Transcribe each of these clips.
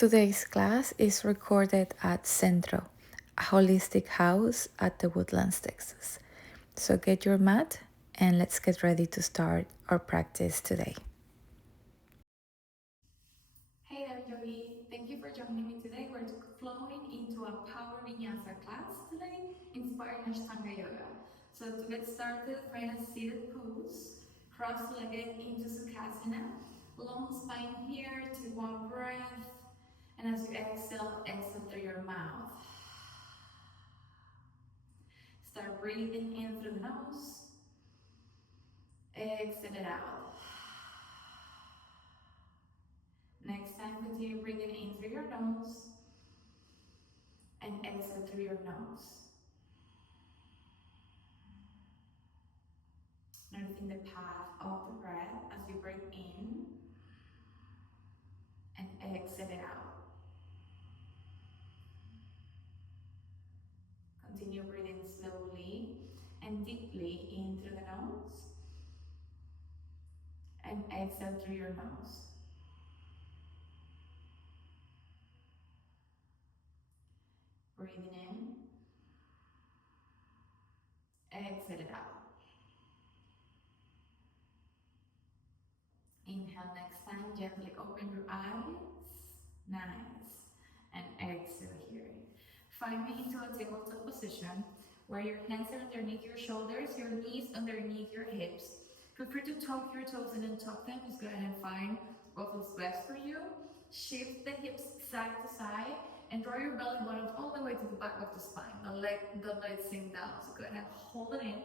Today's class is recorded at Centro, a holistic house at the Woodlands, Texas. So get your mat and let's get ready to start our practice today. Hey there, yogi. Thank you for joining me today. We're flowing into a power vinyasa class today, inspired Ashtanga yoga. So to get started, find a seated pose, cross-legged into Sukhasana, long spine here, to one breath, and as you exhale, exhale through your mouth. Start breathing in through the nose, exhale it out. Next time, continue breathing in through your nose and exhale through your nose. Noticing the path of the breath as you breathe in and exhale it out. Continue breathing slowly and deeply in through the nose and exhale through your nose. Breathing in, exhale it out. Inhale next time, gently open your eyes. Nice. And exhale here. Find me into a tabletop position where your hands are underneath your shoulders, your knees underneath your hips. Feel free to tuck your toes and untuck them. Just go ahead and find what feels best for you. Shift the hips side to side and draw your belly button all the way to the back of the spine. Don't let it sink down. So go ahead and hold it in.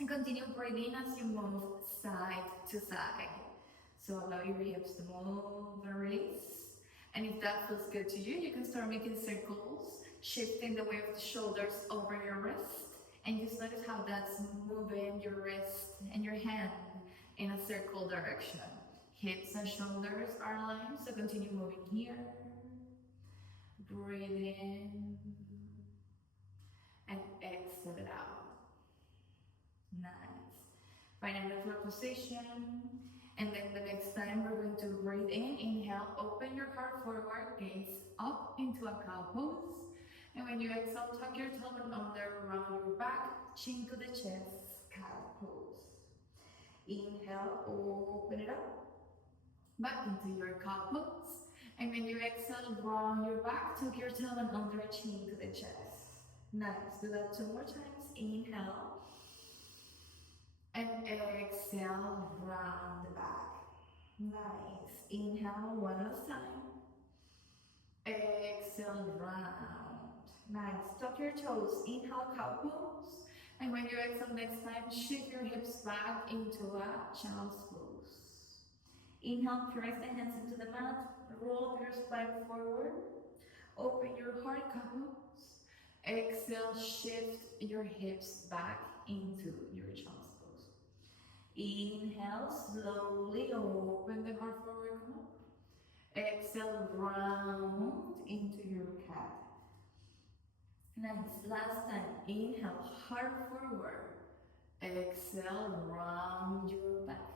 And continue breathing as you move side to side. So allow your hips to move and release. And if that feels good to you, you can start making circles, shifting the weight of the shoulders over your wrist. And just notice how that's moving your wrist and your hand in a circle direction. Hips and shoulders are aligned, so continue moving here. Breathe in and exhale it out. Nice. Find another position. And then the next time we're going to breathe in, inhale, open your heart forward, gaze up into a cow pose. And when you exhale, tuck your tailbone under, round your back, chin to the chest, cow pose. Inhale, open it up, back into your cow pose. And when you exhale, round your back, tuck your tailbone under, chin to the chest. Nice. Do that 2 more times. Inhale. And exhale, round the back. Nice. Inhale, one last time. Exhale, round. Nice. Tuck your toes. Inhale, cow pose. And when you exhale next time, shift your hips back into a child's pose. Inhale, press the hands into the mat. Roll your spine forward. Open your heart, cow pose. Exhale, shift your hips back into your child's pose. Inhale, slowly open the heart forward, come up. Exhale, round into your cat. Nice, last time. Inhale, heart forward. Exhale, round your back.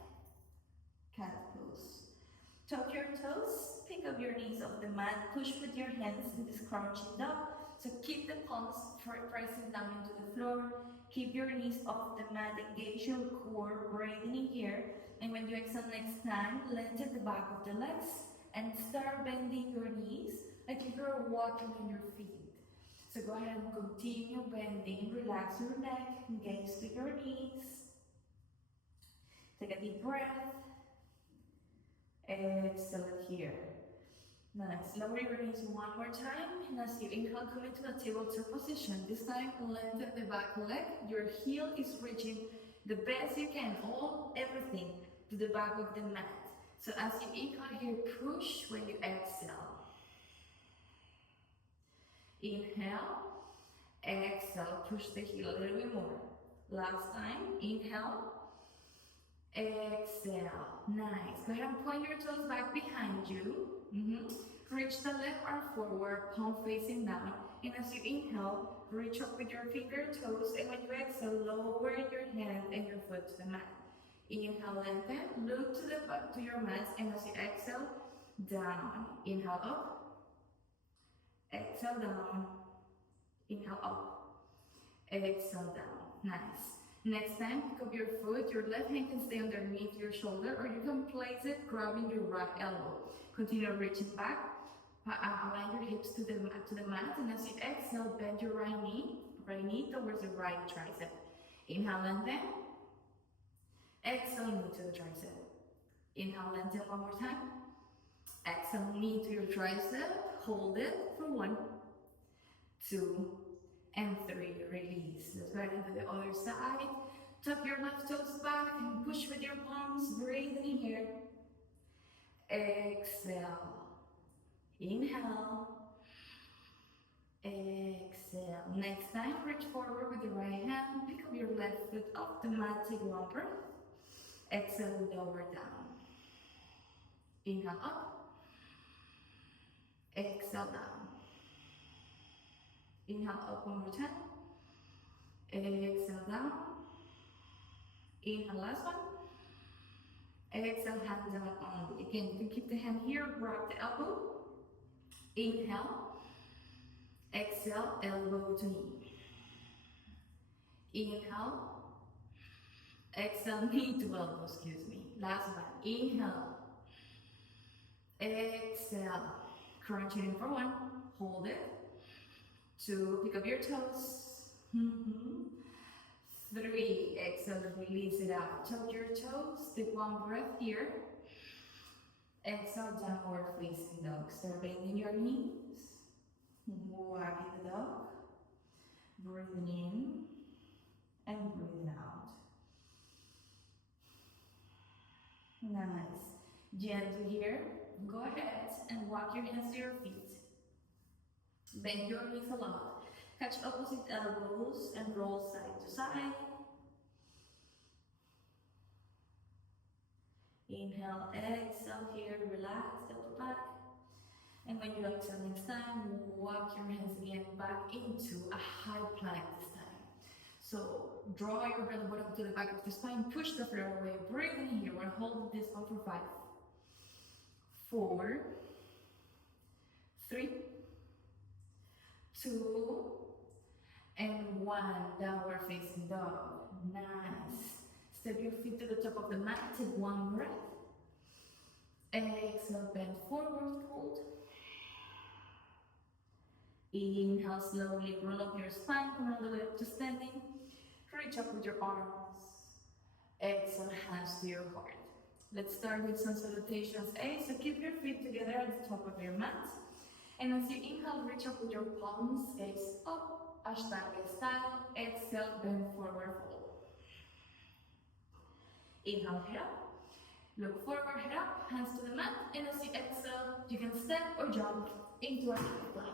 Cat pose. Tuck your toes, pick up your knees off the mat, push with your hands in this crouching dog. So keep the palms pressing down into the floor. Keep your knees off the mat, engage your core, breathing in here. And when you exhale next time, lengthen the back of the legs and start bending your knees like if you're walking on your feet. So go ahead and continue bending, relax your neck, engage with your knees. Take a deep breath. Exhale here. Nice. Lower your knees one more time. And as you inhale, come into a tabletop position. This time, lengthen the back leg. Your heel is reaching the best you can, everything to the back of the mat. So as you inhale here, push when you exhale. Inhale. Exhale. Push the heel a little bit more. Last time. Inhale. Exhale. Nice. Go ahead and point your toes back behind you. Reach the left arm forward, palm facing down. And as you inhale, reach up with your finger toes. And when you exhale, lower your hand and your foot to the mat. Inhale, lengthen. Look to your mat. And as you exhale, down. Inhale up, exhale down, inhale up, exhale down. Nice. Next time, pick up your foot, your left hand can stay underneath your shoulder, or you can place it grabbing your right elbow. Continue reaching back, align your hips to the mat, and as you exhale, bend your right knee towards the right tricep. Inhale, lengthen. Exhale, knee to the tricep. Inhale, lengthen one more time. Exhale, knee to your tricep. Hold it for 1, 2, and 3. Release. Let's go ahead into the other side. Tuck your left toes back and push with your palms. Breathe in here. Exhale. Inhale. Exhale. Next time, reach forward with the right hand. Pick up your left foot off the mat. Take one breath. Exhale, lower down. Inhale up. Exhale down. Inhale up one more time. Exhale down. Inhale, last one. Exhale, hand down only. Again, you can keep the hand here, grab the elbow. Inhale. Exhale, elbow to knee. Inhale. Exhale, knee to elbow, excuse me. Last one. Inhale. Exhale. Crunch it in for 1. Hold it. 2. Pick up your toes. 3. Exhale, release it out. Tuck your toes. Take one breath here. Exhale, downward facing dog. Start bending your knees. Walking the dog. Breathing in and breathing out. Nice. Gentle here. Go ahead and walk your hands to your feet. Bend your knees a lot. Catch opposite elbows and roll side to side. Inhale, exhale here, relax, delta back. And when you exhale next time, walk your hands again back into a high plank this time. So draw your belly button to the back of the spine, push the floor away, breathe in here. We're holding this one for 5, 4, 3, 2, and 1. Downward facing dog. Nice. Step your feet to the top of the mat. Take one breath. Exhale, bend forward, hold. Inhale, slowly roll up your spine, come all the way up to standing. Reach up with your arms. Exhale, hands to your heart. Let's start with some salutations. So keep your feet together at the top of your mat. And as you inhale, reach up with your palms, gaze up, Ashtanga style. Exhale, bend forward, fold. Inhale, head up. Look forward, head up, hands to the mat. And as you exhale, you can step or jump into a high plank.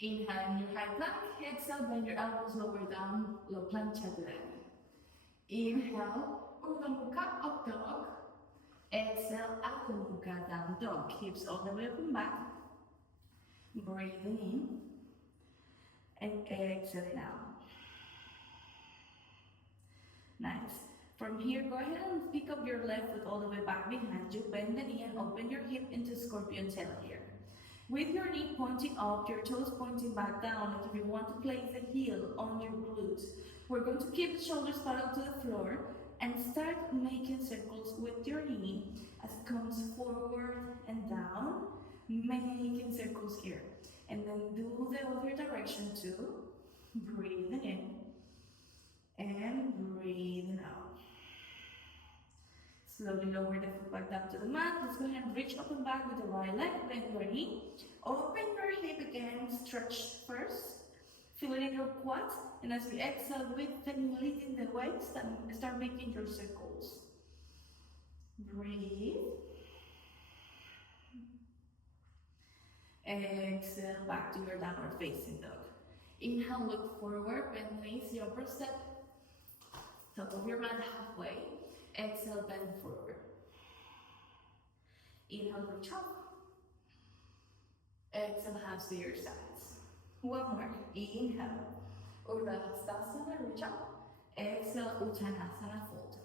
Inhale in your high plank. Exhale, bend your elbows lower down, low plank, chaturanga. Inhale, Urdhva Mukha, up dog. Exhale, Adho Mukha, down dog. Hips all the way up and back. Breathing in and exhaling out. Nice. From here, go ahead and pick up your left foot all the way back behind you. Bend the knee and open your hip into scorpion tail here. With your knee pointing up, your toes pointing back down, and if you want to place the heel on your glutes, we're going to keep the shoulders parallel to the floor and start making circles with your knee as it comes forward and down, making circles here. And then do the other direction too. Breathing in and breathing out. Slowly lower the foot back down to the mat. Let's go ahead and reach up and back with the right leg. Bend your knee. Open your hip again. Stretch first. Feel it in your quads. And as we exhale with the knee leading the waist, and start making your circles. Breathe. Exhale back to your downward facing dog. Inhale, look forward. Bend the knees, the upper step. Top of your mat halfway. Exhale, bend forward. Inhale, reach up. Exhale, hands to your sides. One more. Inhale. Urdhva Hastasana, reach up. Exhale, Uttanasana, fold.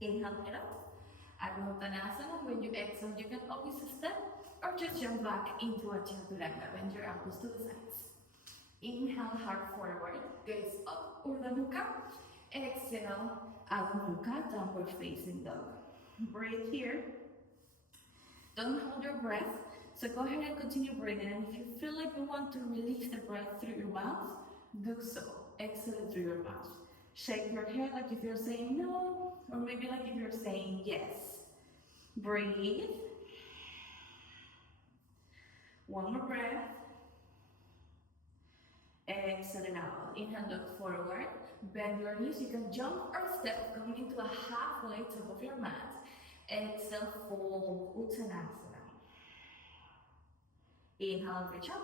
Inhale, head up. Uttanasana. When you exhale, you can always step or just jump back into a chaturanga. Bend your elbows to the sides. Inhale, heart forward, gaze up, Urdhva Mukha. Exhale, Adho Mukha, downward facing dog. Breathe here. Don't hold your breath. So go ahead and continue breathing. And if you feel like you want to release the breath through your mouth, do so. Exhale through your mouth. Shake your head like if you're saying no, or maybe like if you're saying yes. Breathe. One more breath. Exhale and out. Inhale, look forward. Bend your knees. You can jump or step, coming into a halfway top of your mat. Exhale, fold Uttanasana. Inhale, reach up.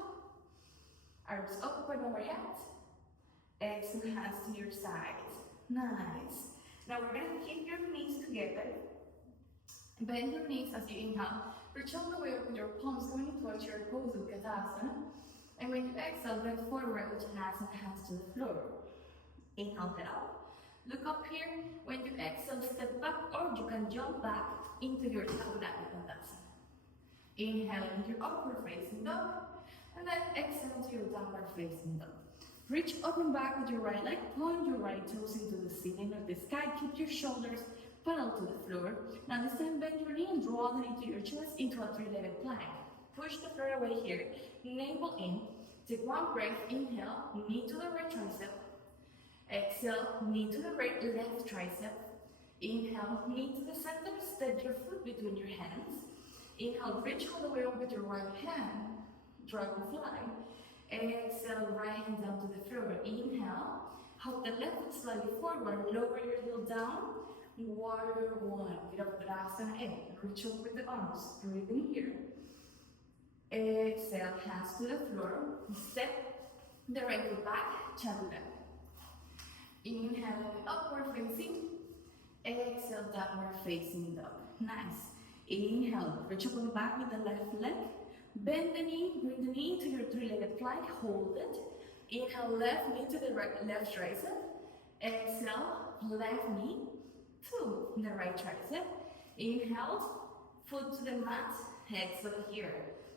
Arms open overhead. Exhale, hands to your sides. Nice. Now we're going to keep your knees together. Bend your knees as you inhale. Reach all the way up with your palms going into a chair pose, Uttanasana. And when you exhale, bend forward, Uttanasana, hands to the floor. Inhale, head up. Look up here. When you exhale, step back, or you can jump back into your Ashtanga-inspired Inhale into your upward facing dog, and then exhale to your downward facing dog. Reach up and back with your right leg, point your right toes into the ceiling of the sky, keep your shoulders parallel to the floor. Now this time bend your knee and draw the knee to your chest into a three-legged plank. Push the floor away here, navel in, take one breath, inhale, knee to the right tricep, exhale, knee to the right left tricep, inhale, knee to the center, step your foot between your hands, inhale, reach all the way up with your right hand, dragonfly, exhale, right hand down to the floor, inhale, hold the left foot slightly forward, lower your heel down, warrior one, get up Uttanasana in, reach up with the arms, breathe in here, exhale, hands to the floor, step the right foot back, chaturanga. Inhale, upward facing, exhale, downward facing dog. Nice. Inhale, reach up and back with the left leg, bend the knee, bring the knee to your three-legged plank, hold it. Inhale, left knee to the right, left tricep, exhale, left knee to the right tricep, inhale, foot to the mat, exhale here.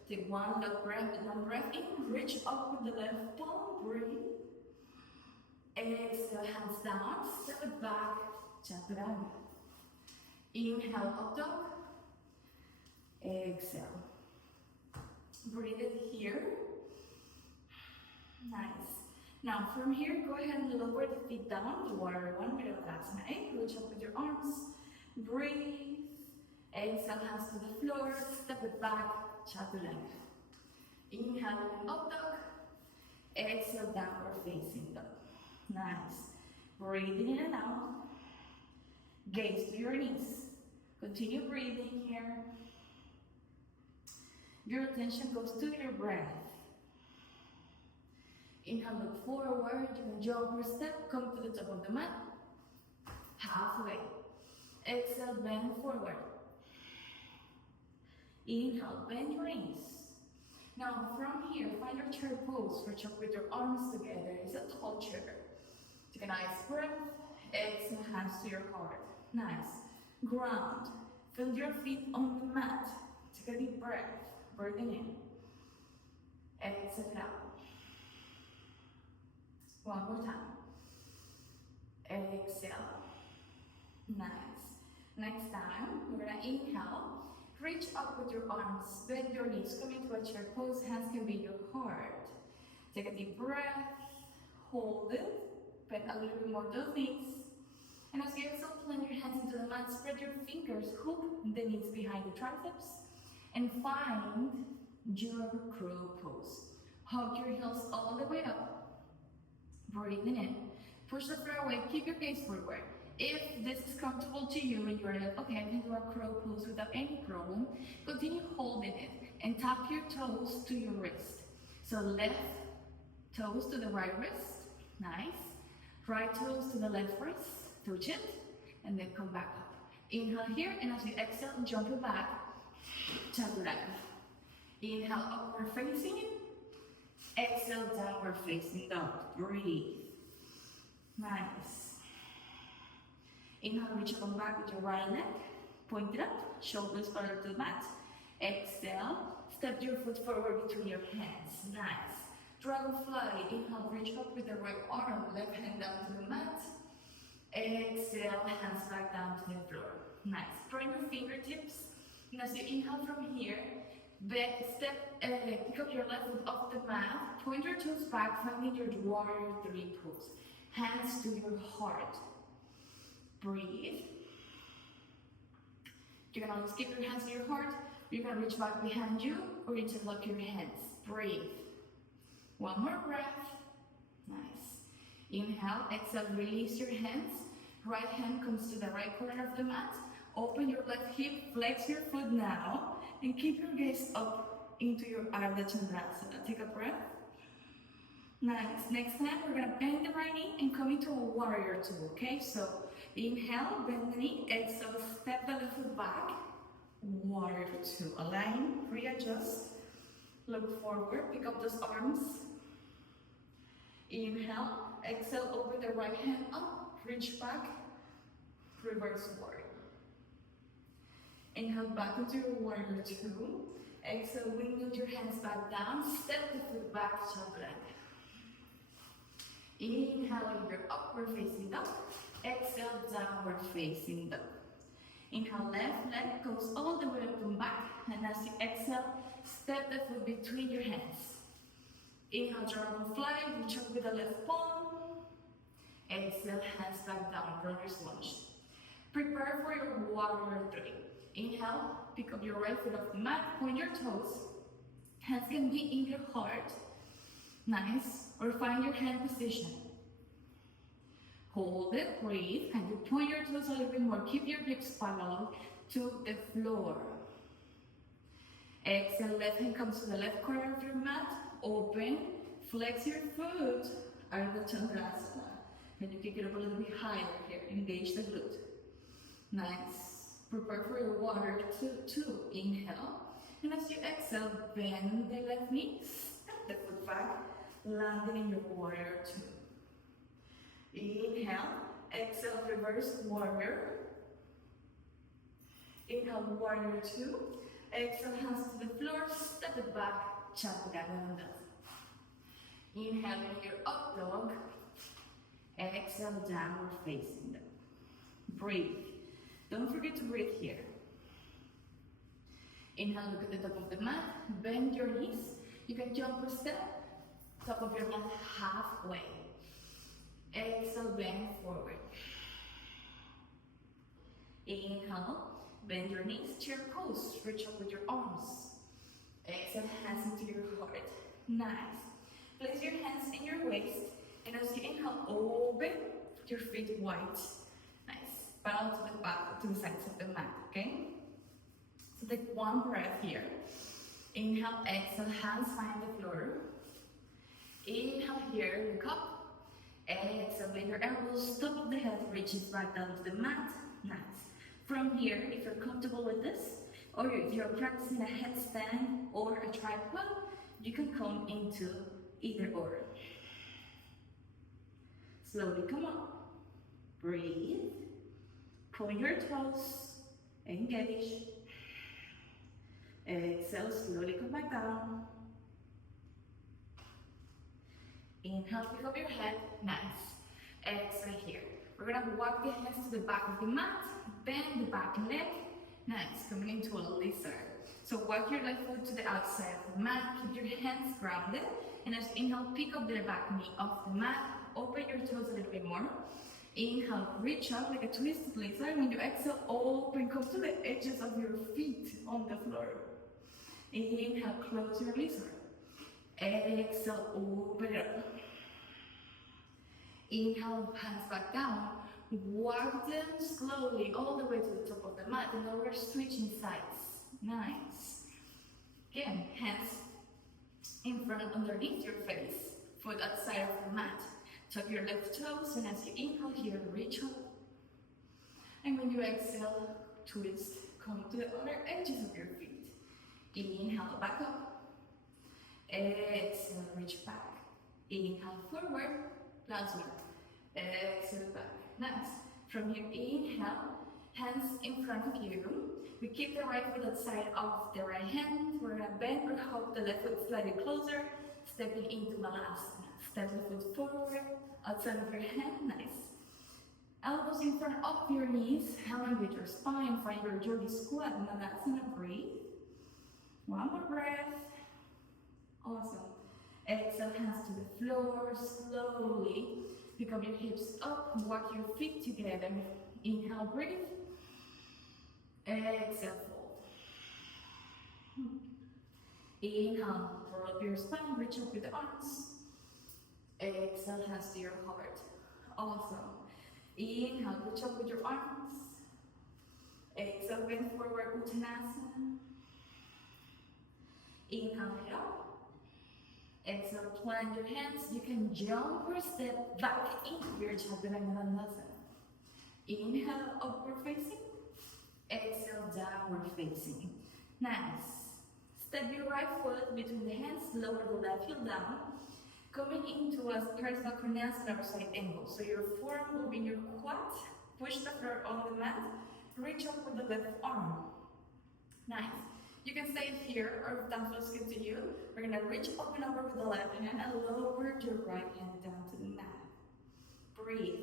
Take one breath in, reach up with the left palm, breathe. Exhale, hands down, step it back, chaturanga. Inhale, up dog. Exhale. Breathe it here. Nice. Now from here, go ahead and lower the feet down, warrior one with Uttanasana. Reach up with your arms. Breathe. Exhale, hands to the floor, step it back, chaturanga. Inhale, up dog. Exhale, downward facing dog. Nice. Breathing in and out. Gaze to your knees. Continue breathing here. Your attention goes to your breath. Inhale, look forward. You can jump or step, come to the top of the mat. Halfway. Exhale, bend forward. Inhale, bend your knees. Now from here, find your chair pose. Reach up with your arms together. It's a tall chair. Take a nice breath. Exhale, hands to your heart. Nice. Ground. Feel your feet on the mat. Take a deep breath. Breathing in. Exhale out. One more time. Exhale. Nice. Next time, we're gonna inhale. Reach up with your arms. Bend your knees. Come into a chair pose. Hands can be your heart. Take a deep breath. Hold it. Bend a little bit more those knees. And as you exhale, plant your hands into the mat. Spread your fingers. Hook the knees behind the triceps. And find your crow pose. Hug your heels all the way up. Breathing in. Push the floor away. Keep your gaze forward. If this is comfortable to you and you're like, okay, I can do a crow pose without any problem, continue holding it and tap your toes to your wrist. So left toes to the right wrist. Nice. Right toes to the left wrist. Touch it. And then come back up. Inhale here, and as you exhale, jump it back. Chaturanga. Inhale, upward facing. Exhale, downward facing dog. Breathe. Nice. Inhale, reach up and back with your right leg. Point it up, shoulders parallel to the mat. Exhale, step your foot forward between your hands. Nice. Dragonfly, inhale, reach up with the right arm, left hand down to the mat. Exhale, hands back down to the floor. Nice. Join your fingertips. And as you inhale from here, pick up your left foot off the mat, point your toes back, finding your warrior 3 pose. Hands to your heart. Breathe. You can always keep your hands to your heart. You can reach back behind you or interlock your hands. Breathe. One more breath. Nice. Inhale, exhale, release your hands. Right hand comes to the right corner of the mat. Open your left hip, flex your foot now, and keep your gaze up into your Ardha Chandrasana. Take a breath. Nice. Next time, we're going to bend the right knee and come into a warrior 2, okay? So, inhale, bend the knee, exhale, step the left foot back. Warrior 2. Align, readjust, look forward, pick up those arms. Inhale, exhale, open the right hand up, reach back, reverse warrior. Inhale back into your warrior 2. Exhale, wiggle your hands back down, step the foot back, chaturanga. Inhale, your upward facing dog. Exhale, downward facing dog. Inhale, left leg goes all the way up and back. And as you exhale, step the foot between your hands. Inhale, dragonfly, reach up with the left palm. Exhale, hands back down, runner's lunge. Prepare for your warrior 3. Inhale, pick up your right foot off the mat, point your toes. Hands can be in your heart. Nice. Or find your hand position. Hold it, breathe, and you point your toes a little bit more. Keep your hips parallel to the floor. Exhale, left hand comes to the left corner of your mat. Open, flex your foot. Ardha Chandrasana. And you kick it up a little bit higher here. Engage the glute. Nice. Prepare for your warrior 2. Inhale. And as you exhale, bend the left knee. Step the foot back. Landing in your warrior 2. Inhale. Exhale, reverse warrior. Inhale, warrior 2. Exhale, hands to the floor. Step it back. Chaturanga. Inhale in your up dog. Exhale, downward facing dog. Breathe. Don't forget to breathe here. Inhale, look at the top of the mat. Bend your knees. You can jump or step. Top of your mat halfway. Exhale, bend forward. Inhale, bend your knees, chair pose. Reach up with your arms. Exhale, hands into your heart. Nice. Place your hands in your waist. And as you inhale, open your feet wide. Nice. Bow to the back, to the sides of the mat, okay? So take one breath here. Inhale, exhale, hands find the floor. Inhale here, look up. Exhale, bend your elbows, top of the head reaches back down to the mat. Nice. From here, if you're comfortable with this, or if you're practicing a headstand or a tripod, you can come into either or. Slowly come up. Breathe. Point your toes. Engage. Exhale, slowly come back down. Inhale, pick up your head. Nice. Exhale here. We're gonna walk the hands to the back of the mat. Bend the back leg. Nice. Coming into a lizard. So walk your left foot to the outside of the mat. Keep your hands grounded. And as you inhale, pick up the back knee off the mat. Open your toes a little bit more. Inhale, reach up like a twisted lizard. When you exhale, open, come to the edges of your feet on the floor. Inhale, close your lizard. Exhale, open it up. Inhale, hands back down. Walk them slowly all the way to the top of the mat. And now we're switching sides. Nice. Again, hands in front underneath your face. Foot outside of the mat. Tuck your left toes, and as you inhale here, reach up. And when you exhale, twist. Come to the other edges of your feet. Inhale, back up. Exhale, reach back. Inhale, forward. Last one. Exhale, back. Nice. From here, inhale. Hands in front of you. We keep the right foot outside of the right hand. We're gonna bend or hop the left foot slightly closer, stepping into Malasana. Step the foot forward, outside of your hand, nice. Elbows in front of your knees, align with your spine, find your yogi squat, Malasana, breathe. One more breath. Awesome. Exhale, hands to the floor, slowly. Pick up your hips up, walk your feet together. Inhale, breathe. Exhale, fold. Inhale, roll up your spine, reach up with the arms. Exhale, hands to your heart. Awesome. Inhale, reach up with your arms. Exhale, bend forward, Uttanasana. Inhale, head up. Exhale, plant your hands. You can jump or step back into your Chaturanga. Inhale, upward facing. Exhale, downward facing. Nice. Step your right foot between the hands, lower the left heel down. Coming into a personal Konasana or side angle. So your forearm will be in your quad. Push the floor on the mat. Reach up with the left arm. Nice. You can stay here, or if that feels good to you, we're gonna reach up and over with the left hand and lower your right hand down to the mat. Breathe.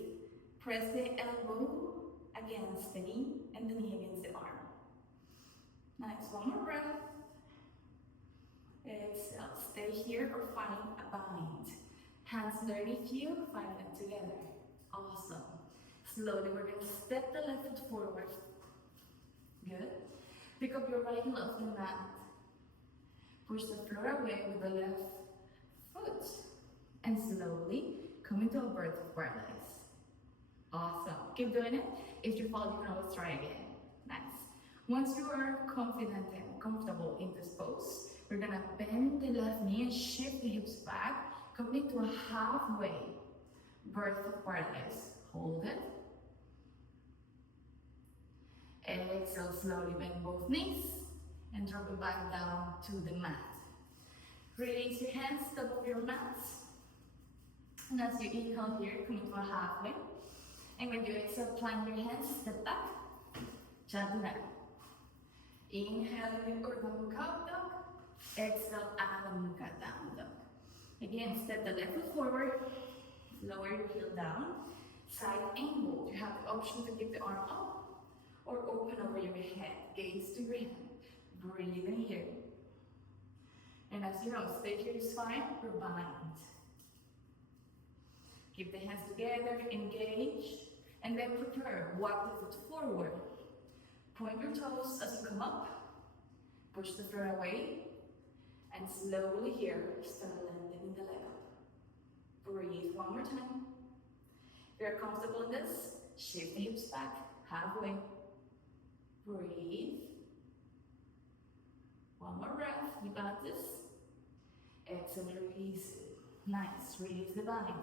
Press the elbow against the knee and the knee against the arm. Nice. One more breath. Exhale. Stay here or find a bind. Hands underneath you, find them together. Awesome. Slowly, we're going to step the left foot forward. Good. Pick up your right heel off the mat. Push the floor away with the left foot. And slowly come into a birth of paradise. Awesome. Keep doing it. If you fall, you can always try again. Nice. Once you are confident and comfortable in this pose, we're going to bend the left knee and shift the hips back, coming to a halfway birth of paradise. Hold it. Exhale, slowly bend both knees and drop it back down to the mat. Release your hands, top of your mats. And as you inhale here, come into a halfway. And when you exhale, plant your hands, step back. Chaturanga. Inhale, Urdhva Mukha Up Dog. Exhale, Adho Mukha Down Dog. Again, step the left foot forward. Lower your heel down. Side angle. You have the option to keep the arm up or open over your head. Gaze to your hand. Breathe in here. And as you know, stay here is fine or bind. Keep the hands together, engage, and then prepare. Walk the foot forward. Point your toes as you come up. Push the floor away. And slowly here, start lengthening the leg up. Breathe one more time. If you're comfortable in this, shift the hips back, halfway. Breathe. One more breath, you got this. Exhale, release it. Nice, release the body.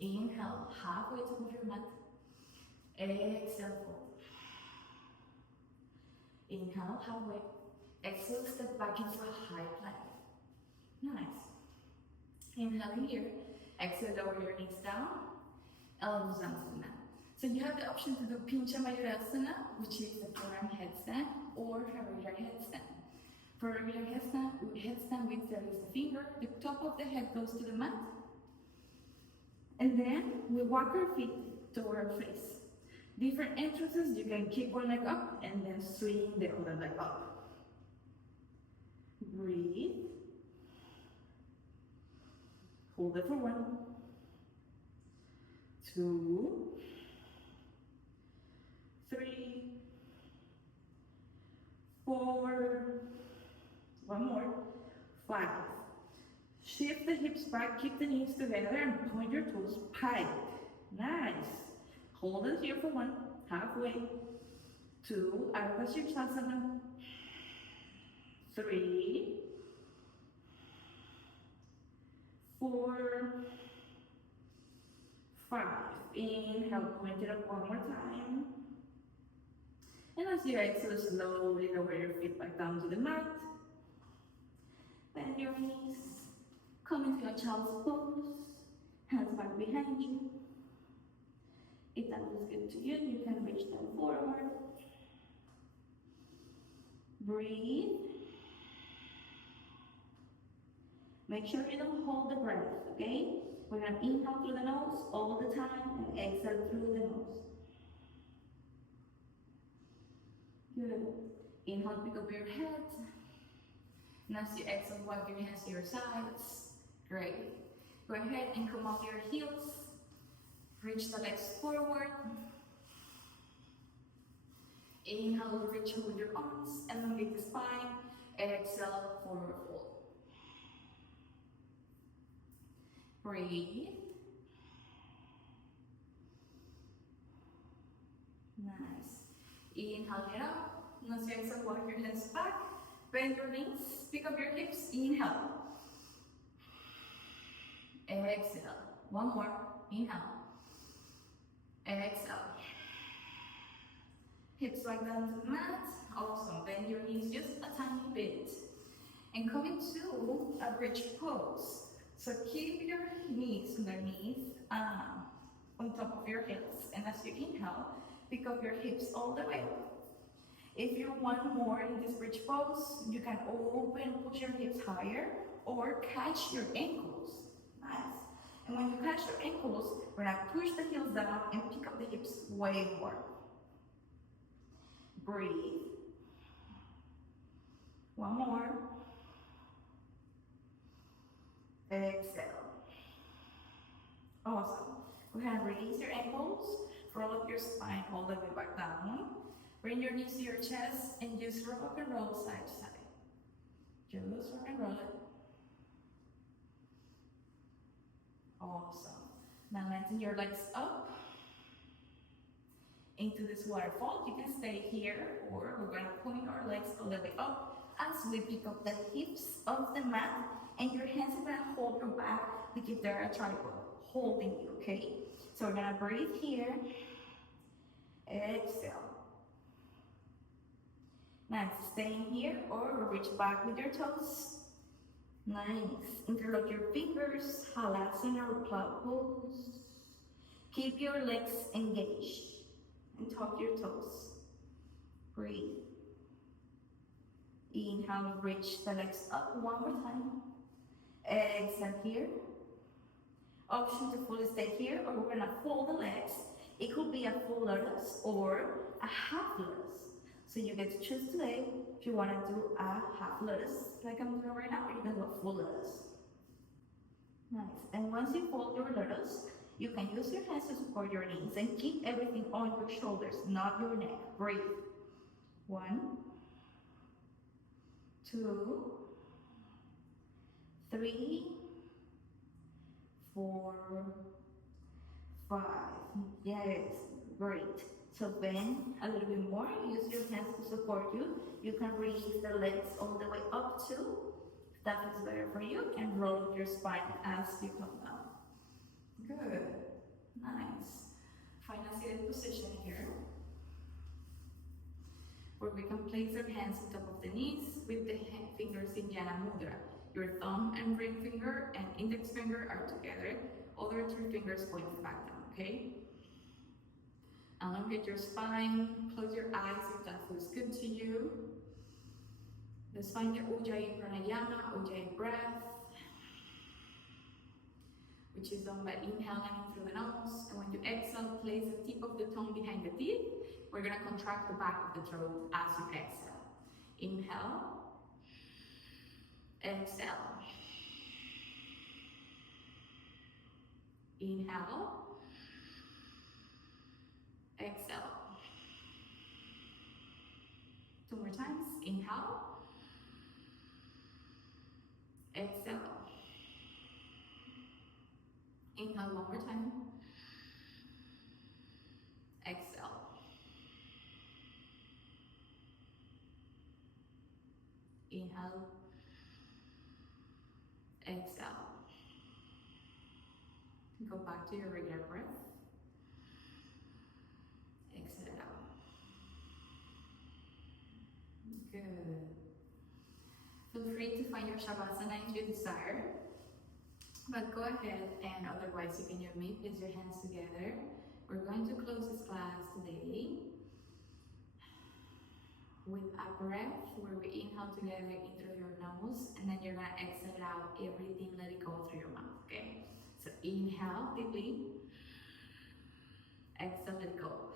Inhale, halfway to move your mat. Exhale, fold. Inhale, halfway. Exhale, step back into a high plank. Nice. Inhale here. Exhale, lower your knees down. Elbows down to the mat. So you have the option to do Pincha Mayurasana, which is the forearm headstand, or a regular headstand. For a regular headstand, we release the finger, the top of the head goes to the mat, and then we walk our feet toward our face. Different entrances, you can keep one leg up and then swing the other leg up. Breathe. Hold it for 1, 2, 3, 4, one more, 5. Shift the hips back, keep the knees together and point your toes pike. Nice. Hold it here for 1, halfway. 2, Ardha Shirsasana. 3, 4, 5. Inhale, point it up one more time. And as you exhale, slowly lower your feet back down to the mat. Bend your knees. Come into a child's pose. Hands back behind you. If that was good to you, you can reach them forward. Breathe. Make sure you don't hold the breath, okay? We're gonna inhale through the nose all the time and exhale through the nose. Good. Inhale, pick up your head. And as you exhale, wipe your hands to your sides. Great. Go ahead and come off your heels. Reach the legs forward. Inhale, reach with your arms, elongate the spine. Exhale, forward fold. Breathe. Nice. Inhale it up. Now as you exhale, walk your hands back. Bend your knees. Pick up your hips. Inhale. Exhale. One more. Inhale. Exhale. Hips right down to the mat. Awesome. Bend your knees just a tiny bit. And come into a bridge pose. So keep your knees underneath, on top of your hips. And as you inhale, pick up your hips all the way up. If you want more in this bridge pose, you can open, push your hips higher, or catch your ankles. Nice. And when you catch your ankles, we're gonna push the heels down and pick up the hips way more. Breathe. One more. Exhale. Awesome. Go ahead and release your ankles, roll up your spine all the way back down. Bring your knees to your chest and just rock and roll side to side. Just rock and roll it. Awesome. Now lengthen your legs up into this waterfall. You can stay here, or we're going to point our legs all the way up as we pick up the hips of the mat, and your hands are going to hold your back like if they're a tripod holding you, okay? So we're going to breathe here. Exhale. Nice. Staying here, or reach back with your toes. Nice. Interlock your fingers. Halasana or plow pose. Keep your legs engaged and tuck your toes. Breathe. Inhale, reach the legs up one more time. Exhale here. Option to fully stay here, or we're gonna fold the legs. It could be a full lotus or a half lotus. So you get to choose today if you want to do a half lotus, like I'm doing right now, or you can do a full lotus. Nice. And once you fold your lotus, you can use your hands to support your knees and keep everything on your shoulders, not your neck. Breathe. 1, 2, 3, 4, 5. Yes, great. So bend a little bit more. Use your hands to support you. You can release the legs all the way up too. If that is better for you, and roll up your spine as you come down. Good. Nice. Find a seated position here, where we can place our hands on top of the knees with the fingers in Jana Mudra. Your thumb and ring finger and index finger are together. Other 3 fingers pointing back down, okay? Elongate your spine, close your eyes if that feels good to you. Let's find your Ujjayi Pranayama, Ujjayi breath, which is done by inhaling through the nose. And when you exhale, place the tip of the tongue behind the teeth. We're gonna contract the back of the throat as you exhale. Inhale, exhale. Inhale, exhale. 2 more times. Inhale, exhale. Inhale 1 more time. Exhale. Inhale, exhale. Go back to your regular breath. Exhale it out. Good. Feel free to find your Shavasana if you desire. But go ahead, and otherwise you can join me. Place your hands together. We're going to close this class today with a breath where we inhale together in through your nose, and then you're gonna exhale out everything, let it go through your mouth, okay? So inhale deeply, exhale, let it go.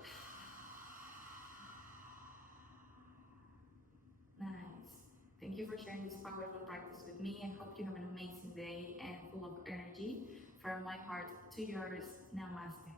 Nice. Thank you for sharing this powerful practice with me. I hope you have an amazing day and full of energy. From my heart to yours, namaste.